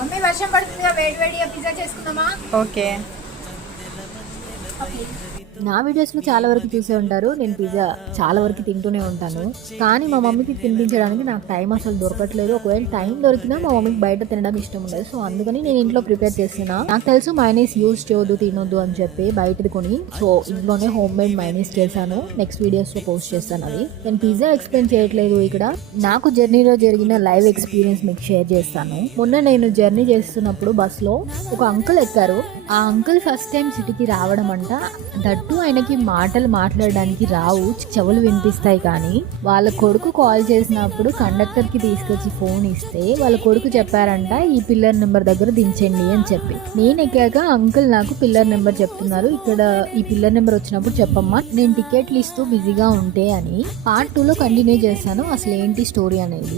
Mummy వర్షం పడుతుందిగా, వేడి వేడిగా పిజ్జా చేసుకుందామా? ఓకే. నా వీడియోస్లో చాలా వరకు చూసే ఉంటారు, నేను పిజ్జా చాలా వరకు తింటూనే ఉంటాను. కానీ మా మమ్మీకి తినిపించడానికి నాకు టైం అసలు దొరకట్లేదు. ఒకవేళ టైం దొరికినా మా మమ్మీకి బయట తినడం ఇష్టం ఉండదు. సో అందుకని నేను ఇంట్లో ప్రిపేర్ చేస్తున్నా. నాకు తెలుసు మైనీస్ యూజ్ చేయొద్దు, తినొద్దు అని చెప్పి బయటది కొని. సో ఇంట్లోనే హోమ్ మేడ్ మైనీస్ చేశాను. నెక్స్ట్ వీడియోస్లో పోస్ట్ చేస్తాను అవి. నేను పిజ్జా ఎక్స్ప్లెయిన్ చేయట్లేదు ఇక్కడ. నాకు జర్నీలో జరిగిన లైవ్ ఎక్స్పీరియన్స్ మీకు షేర్ చేస్తాను. మొన్న నేను జర్నీ చేస్తున్నప్పుడు బస్లో ఒక అంకుల్ ఎక్కారు. ఆ అంకుల్ ఫస్ట్ టైం సిటీకి రావడం అంట. దట్టు ఆయనకి మాటలు మాట్లాడడానికి రావు, చెవులు వినిపిస్తాయి. కానీ వాళ్ళ కొడుకు కాల్ చేసినప్పుడు కండక్టర్కి తీసుకొచ్చి ఫోన్ ఇస్తే వాళ్ళ కొడుకు చెప్పారంట, ఈ పిల్లర్ నెంబర్ దగ్గర దించండి అని చెప్పి. నేను ఎక్కాక అంకుల్ నాకు పిల్లర్ నెంబర్ చెప్తున్నారు, ఇక్కడ ఈ పిల్లర్ నెంబర్ వచ్చినప్పుడు చెప్పమ్మా, నేను టికెట్లు ఇస్తూ బిజీగా ఉంటే అని. పార్ట్ 2లో కంటిన్యూ చేస్తాను అసలు ఏంటి స్టోరీ అనేది.